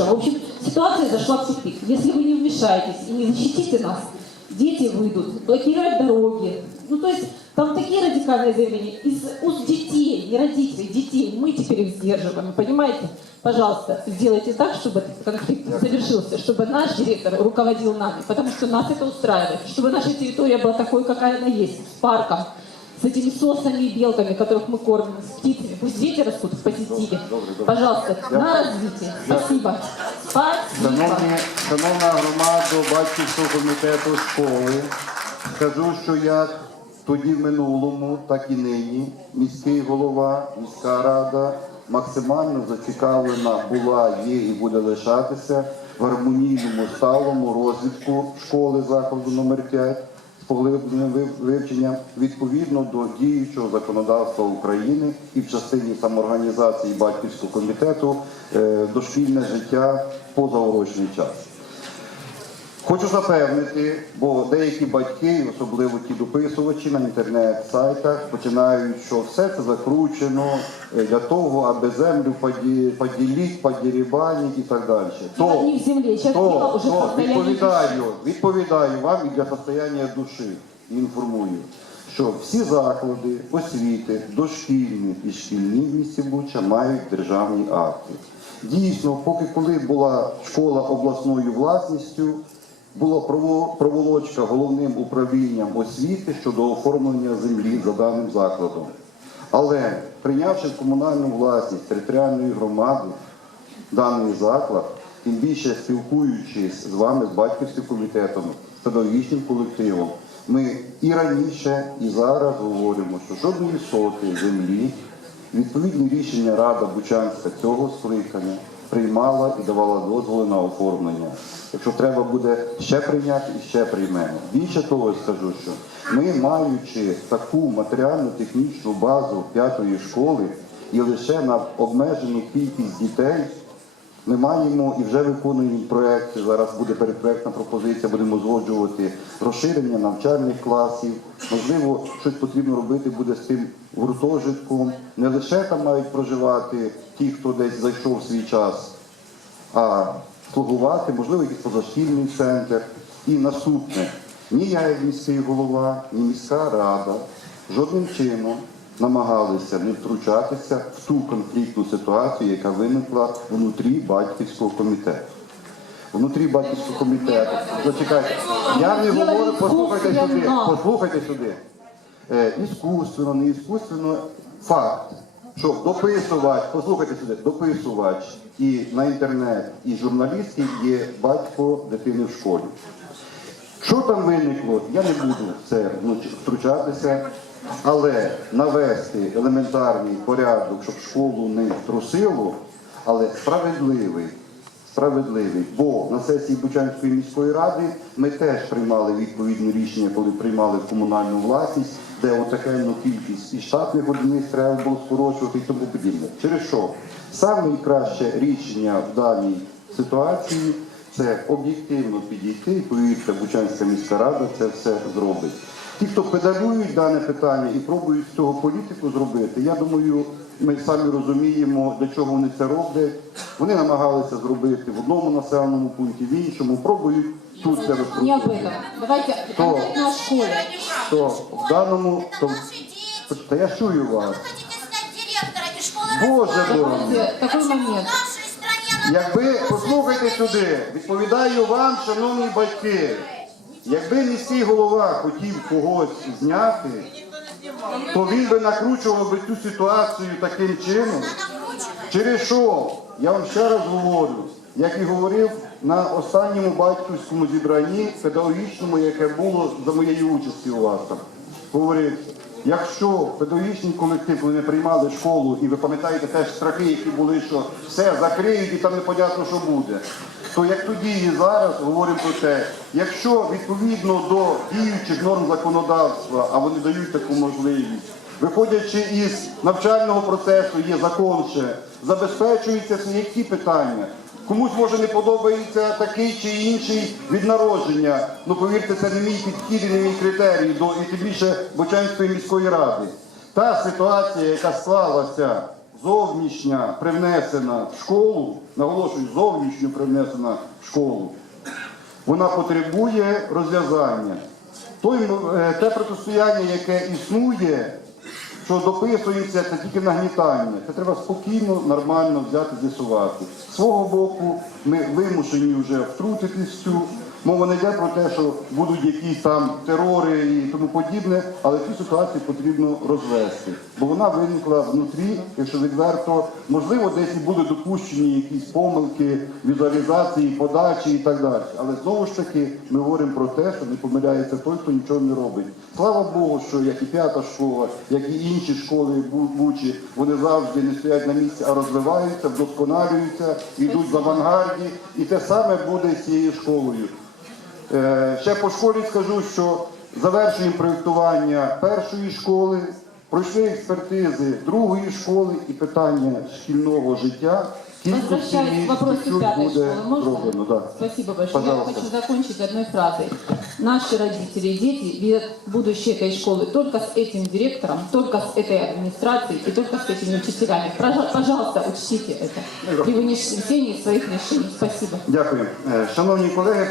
хорошего. В общем, ситуация зашла в тупик. Если вы не вмешаетесь и не защитите нас, дети выйдут блокировать дороги. Ну, то есть, там такие радикальные заявления. Из уст детей, не родителей, детей. Мы теперь их сдерживаем, понимаете? Пожалуйста, сделайте так, чтобы этот конфликт завершился, чтобы наш директор руководил нами, потому что нас это устраивает, чтобы наша территория была такой, какая она есть, с парком, с этими сосами и белками, которых мы кормим, с птицами. Пусть дети растут в позитиве. Пожалуйста, на развитие. Спасибо. Спасибо. Шановні, шановна громада батьківського комітету школи, скажу, що як тоді в минулому, так і нині міський голова, міська рада максимально зацікавлена була, є і буде лишатися в гармонійному сталому розвитку школи закладу номер 5 з поглибленим вивченням відповідно до діючого законодавства України і в частині самоорганізації батьківського комітету е, дошкільне життя позаурочний час. Хочу запевнити, бо деякі батьки, особливо ті дописувачі на інтернет-сайтах, починають, що все це закручено е, для того, аби землю поді- поділити, подірібанити і так далі. Дело то, то, відповідаю, відповідаю вам і для состояння душі. Інформую, що всі заклади освіти, дошкільні і шкільні в місті Буча мають державні акти. Дійсно, поки коли була школа обласною власністю, була проволочка головним управлінням освіти щодо оформлення землі за даним закладом. Але прийнявши в комунальну власність територіальної громади, даний заклад, тим більше спілкуючись з вами, з батьківським комітетом, з педагогічним колективом, ми і раніше, і зараз говоримо, що жодної соти землі, відповідні рішення Рада Бучанська цього скликання приймала і давала дозволи на оформлення. Якщо треба буде ще прийняти, і ще приймемо. Більше того, скажу, що ми, маючи таку матеріальну технічну базу п'ятої школи, і лише на обмежену кількість дітей ми маємо і вже виконуємо проекти. Зараз буде передпроектна пропозиція, будемо узгоджувати розширення навчальних класів. Можливо, щось потрібно робити буде з тим гуртожитком. Не лише там мають проживати ті, хто десь зайшов в свій час, а слугувати, можливо, якийсь позашкільний центр. І наступне, ні я, як міський голова, ні міська рада жодним чином намагалися не втручатися в ту конфліктну ситуацію, яка виникла внутрі батьківського комітету. Внутрі батьківського комітету. Зачекайте, я не говорю, послухайте сюди, послухайте сюди. Е, іскусственно, не іскусственно, факт, що дописувач, послухайте сюди, дописувач і на інтернет, і журналістів є батько дитини в школі. Що там виникло, я не буду в це втручатися, але навести елементарний порядок, щоб школу не трусило, але справедливий. Справедливий, бо на сесії Бучанської міської ради ми теж приймали відповідне рішення, коли приймали комунальну власність, де отакенну кількість і штатних одиниць треба було скорочувати і тому подібне. Через що саме краще рішення в даній ситуації це об'єктивно підійти, і повірте, Бучанська міська рада це все зробить. Ті, хто педалюють дане питання і пробують з цього політику зробити, я думаю, ми самі розуміємо, для чого вони це роблять. Вони намагалися зробити в одному населеному пункті, в іншому, пробують тут це Не об розкрутити. этом. Давайте То, конкретно о школе. то в даному, то, та я чую вас. Боже мой. Давайте такой момент. Якби послухайте сюди, відповідаю вам, шановні батьки. Якби міський голова хотів когось зняти, то він би накручував би цю ситуацію таким чином. Через що? Я вам ще раз говорю, як і говорив на останньому батьківському зібранні педагогічному, яке було за моєї участі у вас там. Говорив, якщо педагогічний колектив, коли приймали школу, і ви пам'ятаєте теж страхи, які були, що все закриють і там непонятно, що буде. То як тоді і зараз говоримо про те, якщо відповідно до діючих норм законодавства, а вони дають таку можливість, Виходячи із навчального процесу, є закон ще, забезпечуються які питання. Комусь може не подобається такий чи інший від народження. Ну повірте, це не мій підхід і не мій критерій до і тим більше Бочанської міської ради. Та ситуація, яка склалася зовнішня привнесена в школу, наголошую, зовнішньо привнесена в школу, вона потребує розв'язання. Е, те протистояння, яке існує, що дописується, це тільки нагнітання. Це треба спокійно, нормально взяти, з'ясувати. З свого боку, ми вимушені вже втрутитись цю. Мова не йде про те, що будуть якісь там терори і тому подібне, але цю ситуацію потрібно розвести. Бо вона виникла внутрі, якщо відверто, можливо, десь і будуть допущені якісь помилки, візуалізації, подачі і так далі. Але знову ж таки ми говоримо про те, що не помиляється той, хто нічого не робить. Слава Богу, що як і п'ята школа, як і інші школи Бучі, вони завжди не стоять на місці, а розвиваються, вдосконалюються, йдуть в авангарді. І те саме буде з цією школою. Е, Ще по школі скажу, що завершуємо проєктування першої школи, пройшли експертизи другої школи і питання шкільного життя. кількості Возвращаясь к місць вопросу чуть пятой буде школы, можно? зроблено. Да. Спасибо большое. Пожалуйста. Я хочу закончить одной фразой. Наши родители и дети видят будущее этой школы только с этим директором, только с этой администрацией и только с этими учителями. Прожа- Пожалуйста, учтите это при вынесении своих решений. Спасибо. Дякую. Е, Шановні колеги,